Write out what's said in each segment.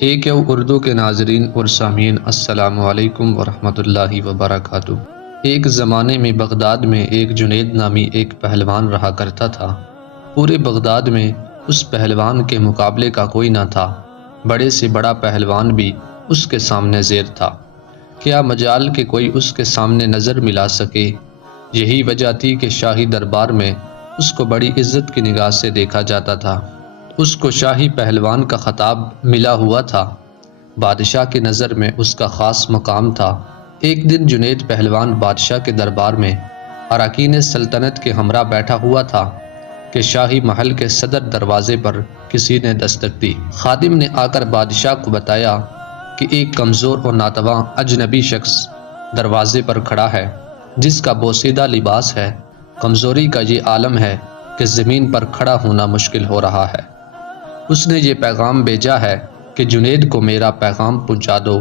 ایک یو اردو کے ناظرین اور سامعین، السلام علیکم ورحمۃ اللہ وبرکاتہ۔ ایک زمانے میں بغداد میں ایک جنید نامی ایک پہلوان رہا کرتا تھا۔ پورے بغداد میں اس پہلوان کے مقابلے کا کوئی نہ تھا۔ بڑے سے بڑا پہلوان بھی اس کے سامنے زیر تھا۔ کیا مجال کہ کوئی اس کے سامنے نظر ملا سکے۔ یہی وجہ تھی کہ شاہی دربار میں اس کو بڑی عزت کی نگاہ سے دیکھا جاتا تھا۔ اس کو شاہی پہلوان کا خطاب ملا ہوا تھا۔ بادشاہ کی نظر میں اس کا خاص مقام تھا۔ ایک دن جنید پہلوان بادشاہ کے دربار میں اراکین سلطنت کے ہمراہ بیٹھا ہوا تھا کہ شاہی محل کے صدر دروازے پر کسی نے دستک دی۔ خادم نے آ کر بادشاہ کو بتایا کہ ایک کمزور اور ناتواں اجنبی شخص دروازے پر کھڑا ہے، جس کا بوسیدہ لباس ہے۔ کمزوری کا یہ عالم ہے کہ زمین پر کھڑا ہونا مشکل ہو رہا ہے۔ اس نے یہ پیغام بھیجا ہے کہ جنید کو میرا پیغام پہنچا دو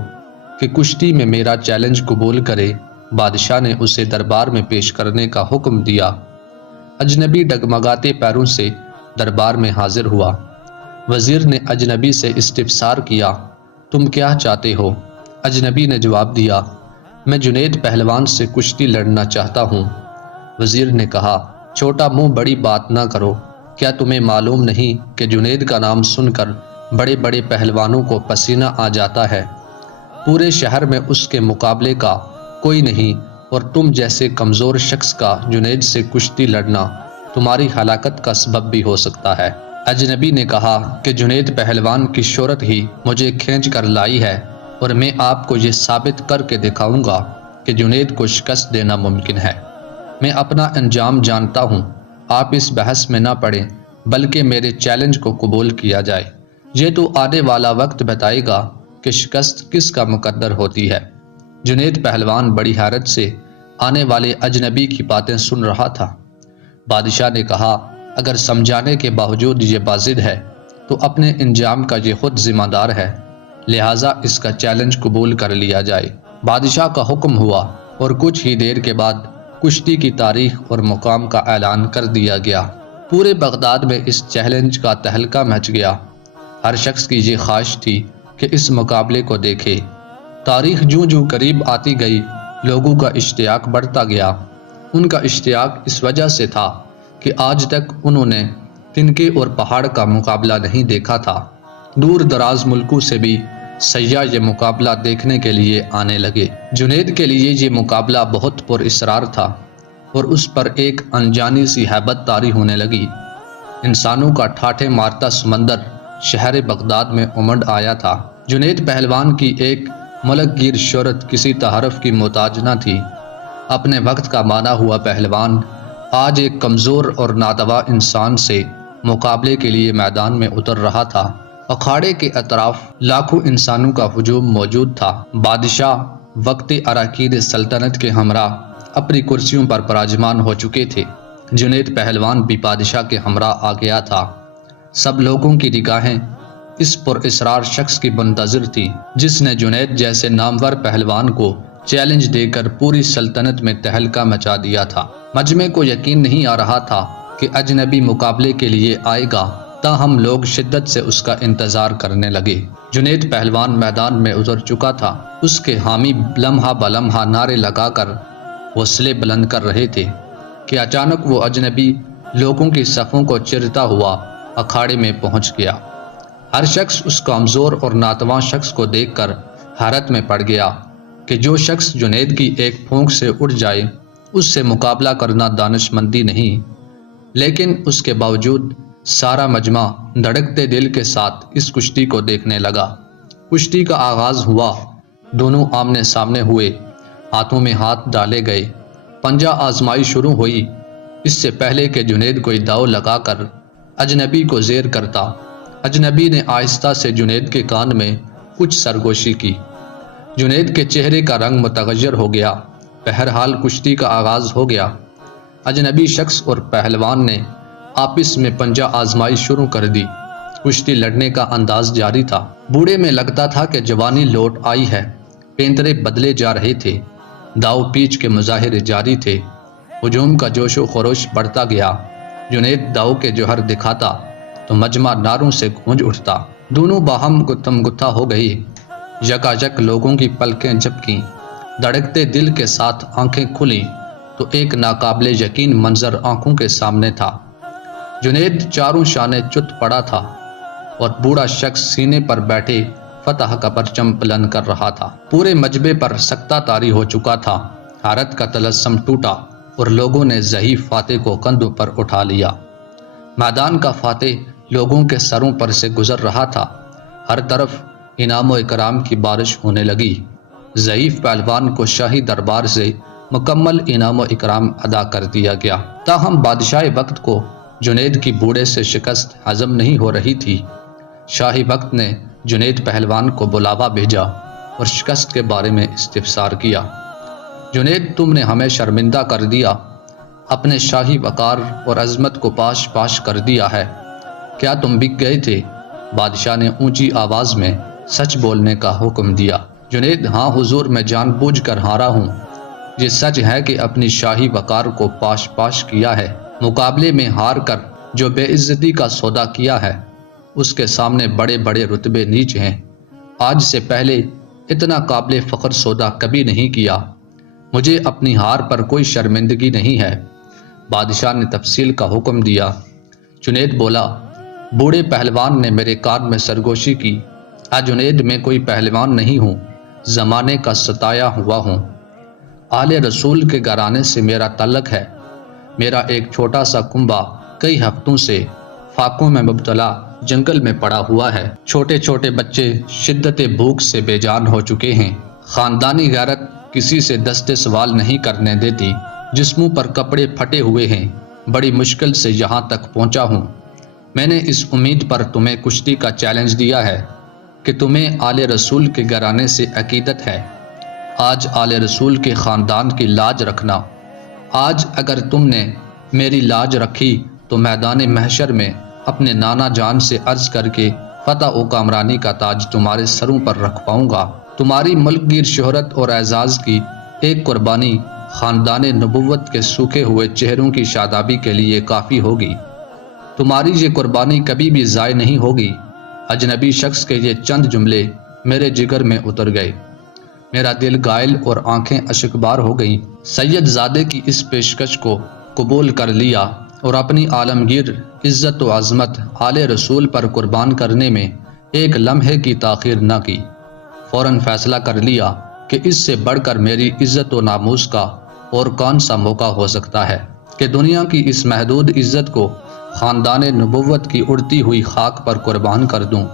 کہ کشتی میں میرا چیلنج قبول کرے۔ بادشاہ نے اسے دربار میں پیش کرنے کا حکم دیا۔ اجنبی ڈگمگاتے پیروں سے دربار میں حاضر ہوا۔ وزیر نے اجنبی سے استفسار کیا، تم کیا چاہتے ہو؟ اجنبی نے جواب دیا، میں جنید پہلوان سے کشتی لڑنا چاہتا ہوں۔ وزیر نے کہا، چھوٹا منہ بڑی بات نہ کرو۔ کیا تمہیں معلوم نہیں کہ جنید کا نام سن کر بڑے بڑے پہلوانوں کو پسینہ آ جاتا ہے؟ پورے شہر میں اس کے مقابلے کا کوئی نہیں، اور تم جیسے کمزور شخص کا جنید سے کشتی لڑنا تمہاری ہلاکت کا سبب بھی ہو سکتا ہے۔ اجنبی نے کہا کہ جنید پہلوان کی شہرت ہی مجھے کھینچ کر لائی ہے، اور میں آپ کو یہ ثابت کر کے دکھاؤں گا کہ جنید کو شکست دینا ممکن ہے۔ میں اپنا انجام جانتا ہوں۔ آپ اس بحث میں نہ پڑیں، بلکہ میرے چیلنج کو قبول کیا جائے۔ یہ تو آنے والا وقت بتائے گا کہ شکست کس کا مقدر ہوتی ہے۔ جنید پہلوان بڑی حیرت سے آنے والے اجنبی کی باتیں سن رہا تھا۔ بادشاہ نے کہا، اگر سمجھانے کے باوجود یہ باضد ہے تو اپنے انجام کا یہ خود ذمہ دار ہے، لہٰذا اس کا چیلنج قبول کر لیا جائے۔ بادشاہ کا حکم ہوا، اور کچھ ہی دیر کے بعد کشتی کی تاریخ اور مقام کا اعلان کر دیا گیا۔ پورے بغداد میں اس چیلنج کا تہلکہ مچ گیا۔ ہر شخص کی یہ خواہش تھی کہ اس مقابلے کو دیکھے۔ تاریخ جوں جوں قریب آتی گئی، لوگوں کا اشتیاق بڑھتا گیا۔ ان کا اشتیاق اس وجہ سے تھا کہ آج تک انہوں نے تنکے اور پہاڑ کا مقابلہ نہیں دیکھا تھا۔ دور دراز ملکوں سے بھی سیاح یہ مقابلہ دیکھنے کے لیے آنے لگے۔ جنید کے لیے یہ مقابلہ بہت پر اسرار تھا، اور اس پر ایک انجانی سی ہیبت طاری ہونے لگی۔ انسانوں کا ٹھاٹھے مارتا سمندر شہر بغداد میں امڈ آیا تھا۔ جنید پہلوان کی ایک ملک گیر شہرت کسی تعارف کی محتاج نہ تھی۔ اپنے وقت کا مانا ہوا پہلوان آج ایک کمزور اور ناتواں انسان سے مقابلے کے لیے میدان میں اتر رہا تھا۔ اکھاڑے کے اطراف لاکھوں انسانوں کا ہجوم موجود تھا۔ بادشاہ وقت اراکین سلطنت کے ہمراہ اپنی کرسیوں پر براجمان ہو چکے تھے۔ جنید پہلوان بھی بادشاہ کے ہمراہ آ گیا تھا۔ سب لوگوں کی نگاہیں اس پر اسرار شخص کی منتظر تھی، جس نے جنید جیسے نامور پہلوان کو چیلنج دے کر پوری سلطنت میں تہلکہ مچا دیا تھا۔ مجمع کو یقین نہیں آ رہا تھا کہ اجنبی مقابلے کے لیے آئے گا، تاہم لوگ شدت سے اس کا انتظار کرنے لگے۔ جنید پہلوان میدان میں اتر چکا تھا۔ اس کے حامی لمحہ بلمحہ نعرے لگا کر حوصلے بلند کر رہے تھے کہ اچانک وہ اجنبی لوگوں کی صفوں کو چیرتا ہوا اکھاڑے میں پہنچ گیا۔ ہر شخص اس کمزور اور ناتواں شخص کو دیکھ کر حیرت میں پڑ گیا کہ جو شخص جنید کی ایک پھونک سے اٹھ جائے، اس سے مقابلہ کرنا دانش مندی نہیں۔ لیکن اس کے باوجود سارا مجمع دھڑکتے دل کے ساتھ اس کشتی کو دیکھنے لگا۔ کشتی کا آغاز ہوا۔ دونوں آمنے سامنے ہوئے، ہاتھوں میں ہاتھ ڈالے گئے، پنجہ آزمائی شروع ہوئی۔ اس سے پہلے کہ جنید کوئی داؤ لگا کر اجنبی کو زیر کرتا، اجنبی نے آہستہ سے جنید کے کان میں کچھ سرگوشی کی۔ جنید کے چہرے کا رنگ متغیر ہو گیا۔ بہرحال کشتی کا آغاز ہو گیا۔ اجنبی شخص اور پہلوان نے آپس میں پنجہ آزمائی شروع کر دی۔ کشتی لڑنے کا انداز جاری تھا۔ بوڑھے میں لگتا تھا کہ جوانی لوٹ آئی ہے۔ پینترے بدلے جا رہے تھے۔ داؤ پیچ کے مظاہرے جاری تھے۔ ہجوم کا جوش و خروش بڑھتا گیا۔ جنید داؤ کے جوہر دکھاتا تو مجمع نعروں سے گونج اٹھتا۔ دونوں باہم گتم گتھا ہو گئی، یکایک لوگوں کی پلکیں جھپکیں، دھڑکتے دل کے ساتھ آنکھیں کھلیں تو ایک ناقابل یقین منظر آنکھوں کے سامنے تھا۔ جنید چاروں شانے چت پڑا تھا اور بوڑھا شخص سینے پر بیٹھے فتح کا پرچم بلند کر رہا تھا۔ پورے مجمع پر سکتہ طاری ہو چکا تھا، حیرت کا طلسم ٹوٹا اور لوگوں نے ضعیف فاتح کو کندھوں پر اٹھا لیا۔ میدان کا فاتح لوگوں کے سروں پر سے گزر رہا تھا، ہر طرف انعام و اکرام کی بارش ہونے لگی۔ ضعیف پہلوان کو شاہی دربار سے مکمل انعام و اکرام ادا کر دیا گیا، تاہم بادشاہ وقت کو جنید کی بوڑھے سے شکست ہضم نہیں ہو رہی تھی۔ شاہی وقت نے جنید پہلوان کو بلاوا بھیجا اور شکست کے بارے میں استفسار کیا۔ جنید، تم نے ہمیں شرمندہ کر دیا، اپنے شاہی وقار اور عظمت کو پاش پاش کر دیا ہے، کیا تم بک گئے تھے؟ بادشاہ نے اونچی آواز میں سچ بولنے کا حکم دیا۔ جنید، ہاں حضور، میں جان بوجھ کر ہارا ہوں۔ یہ سچ ہے کہ اپنی شاہی وقار کو پاش پاش کیا ہے، مقابلے میں ہار کر جو بے عزتی کا سودا کیا ہے اس کے سامنے بڑے بڑے رتبے نیچ ہیں۔ آج سے پہلے اتنا قابل فخر سودا کبھی نہیں کیا، مجھے اپنی ہار پر کوئی شرمندگی نہیں ہے۔ بادشاہ نے تفصیل کا حکم دیا۔ جنید بولا، بوڑھے پہلوان نے میرے کان میں سرگوشی کی، جنید، میں کوئی پہلوان نہیں ہوں، زمانے کا ستایا ہوا ہوں۔ آل رسول کے گھرانے سے میرا تعلق ہے۔ میرا ایک چھوٹا سا کنبہ کئی ہفتوں سے فاقوں میں مبتلا جنگل میں پڑا ہوا ہے۔ چھوٹے چھوٹے بچے شدت بھوک سے بے جان ہو چکے ہیں۔ خاندانی غیرت کسی سے دست سوال نہیں کرنے دیتی، جسموں پر کپڑے پھٹے ہوئے ہیں، بڑی مشکل سے یہاں تک پہنچا ہوں۔ میں نے اس امید پر تمہیں کشتی کا چیلنج دیا ہے کہ تمہیں آل رسول کے گھرانے سے عقیدت ہے۔ آج آل رسول کے خاندان کی لاج رکھنا۔ آج اگر تم نے میری لاج رکھی تو میدان محشر میں اپنے نانا جان سے عرض کر کے فتح و کامرانی کا تاج تمہارے سروں پر رکھ پاؤں گا۔ تمہاری ملک گیر شہرت اور اعزاز کی ایک قربانی خاندان نبوت کے سوکھے ہوئے چہروں کی شادابی کے لیے کافی ہوگی۔ تمہاری یہ قربانی کبھی بھی ضائع نہیں ہوگی۔ اجنبی شخص کے یہ چند جملے میرے جگر میں اتر گئے، میرا دل گائل اور آنکھیں اشکبار ہو گئیں۔ سید زادے کی اس پیشکش کو قبول کر لیا اور اپنی عالمگیر عزت و عظمت آل رسول پر قربان کرنے میں ایک لمحے کی تاخیر نہ کی۔ فوراً فیصلہ کر لیا کہ اس سے بڑھ کر میری عزت و ناموس کا اور کون سا موقع ہو سکتا ہے کہ دنیا کی اس محدود عزت کو خاندان نبوت کی اڑتی ہوئی خاک پر قربان کر دوں۔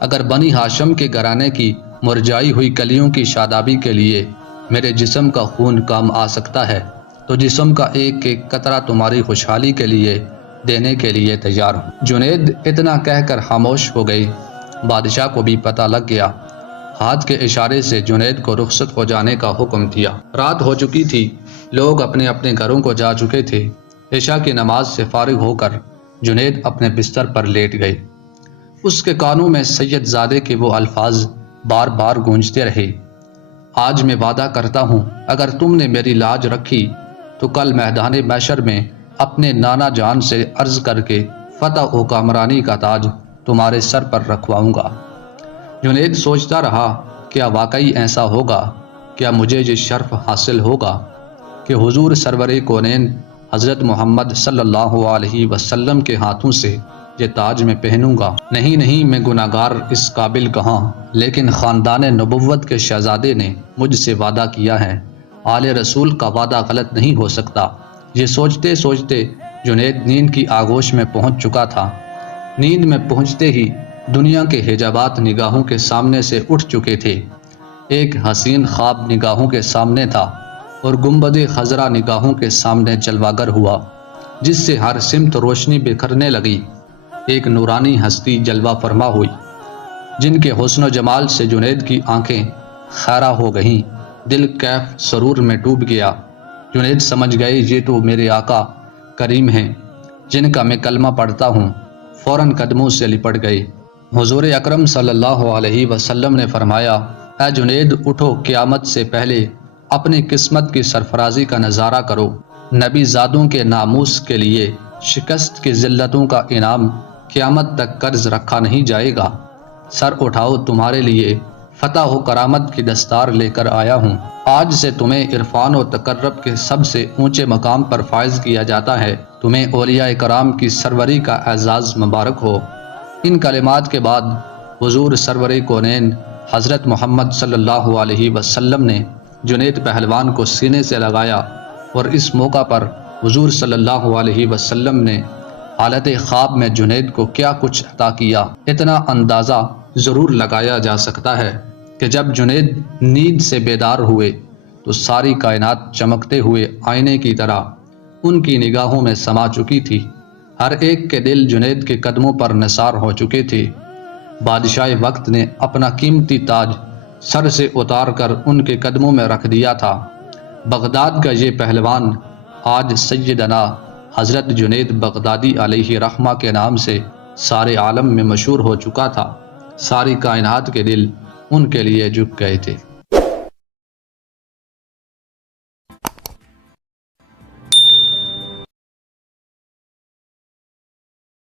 اگر بنی ہاشم کے گھرانے کی مرجائی ہوئی کلیوں کی شادابی کے لیے میرے جسم کا خون کام آ سکتا ہے تو جسم کا ایک ایک قطرہ تمہاری خوشحالی کے لیے دینے کے لیے تیار ہوں۔ جنید اتنا کہہ کر خاموش ہو گئی۔ بادشاہ کو بھی پتہ لگ گیا۔ ہاتھ کے اشارے سے جنید کو رخصت ہو جانے کا حکم دیا۔ رات ہو چکی تھی، لوگ اپنے اپنے گھروں کو جا چکے تھے۔ عشاء کی نماز سے فارغ ہو کر جنید اپنے بستر پر لیٹ گئے۔ اس کے کانوں میں سید زادے کے وہ الفاظ بار بار گونجتے رہے، آج میں وعدہ کرتا ہوں اگر تم نے میری لاج رکھی تو کل میدان محشر میں اپنے نانا جان سے عرض کر کے فتح و کامرانی کا تاج تمہارے سر پر رکھواؤں گا۔ جنید سوچتا رہا، کیا واقعی ایسا ہوگا؟ کیا مجھے یہ شرف حاصل ہوگا کہ حضور سرور کونین حضرت محمد صلی اللہ علیہ وسلم کے ہاتھوں سے یہ تاج میں پہنوں گا؟ نہیں، میں گناہگار اس قابل کہاں، لیکن خاندان نبوت کے شہزادے نے مجھ سے وعدہ کیا ہے، آل رسول کا وعدہ غلط نہیں ہو سکتا۔ یہ سوچتے سوچتے جنید نیند کی آغوش میں پہنچ چکا تھا۔ نیند میں پہنچتے ہی دنیا کے حجابات نگاہوں کے سامنے سے اٹھ چکے تھے۔ ایک حسین خواب نگاہوں کے سامنے تھا اور گنبد خضرا نگاہوں کے سامنے جلواگر ہوا، جس سے ہر سمت روشنی بکھرنے لگی۔ ایک نورانی ہستی جلوہ فرما ہوئی، جن کے حسن و جمال سے جنید کی آنکھیں خیرہ ہو گئیں، دل کیف سرور میں ڈوب گیا۔ جنید سمجھ گئے یہ تو میرے آقا کریم ہیں جن کا میں کلمہ پڑھتا ہوں۔ فوراً قدموں سے لپٹ گئے۔ حضور اکرم صلی اللہ علیہ وسلم نے فرمایا، اے جنید، اٹھو، قیامت سے پہلے اپنی قسمت کی سرفرازی کا نظارہ کرو۔ نبی زادوں کے ناموس کے لیے شکست کی ذلتوں کا انعام قیامت تک قرض رکھا نہیں جائے گا۔ سر اٹھاؤ، تمہارے لیے فتح و کرامت کی دستار لے کر آیا ہوں۔ آج سے تمہیں عرفان و تقرب کے سب سے اونچے مقام پر فائز کیا جاتا ہے۔ تمہیں اولیاء کرام کی سروری کا اعزاز مبارک ہو۔ ان کلمات کے بعد حضور سرور کونین حضرت محمد صلی اللہ علیہ وسلم نے جنید پہلوان کو سینے سے لگایا، اور اس موقع پر حضور صلی اللہ علیہ وسلم نے حالت خواب میں جنید کو کیا کچھ عطا کیا، اتنا اندازہ ضرور لگایا جا سکتا ہے کہ جب جنید نیند سے بیدار ہوئے تو ساری کائنات چمکتے ہوئے آئینے کی طرح ان کی نگاہوں میں سما چکی تھی۔ ہر ایک کے دل جنید کے قدموں پر نثار ہو چکے تھے۔ بادشاہ وقت نے اپنا قیمتی تاج سر سے اتار کر ان کے قدموں میں رکھ دیا تھا۔ بغداد کا یہ پہلوان آج سیدنا حضرت جنید بغدادی علیہ رحمہ کے نام سے سارے عالم میں مشہور ہو چکا تھا۔ ساری کائنات کے دل ان کے لیے جھک گئے تھے۔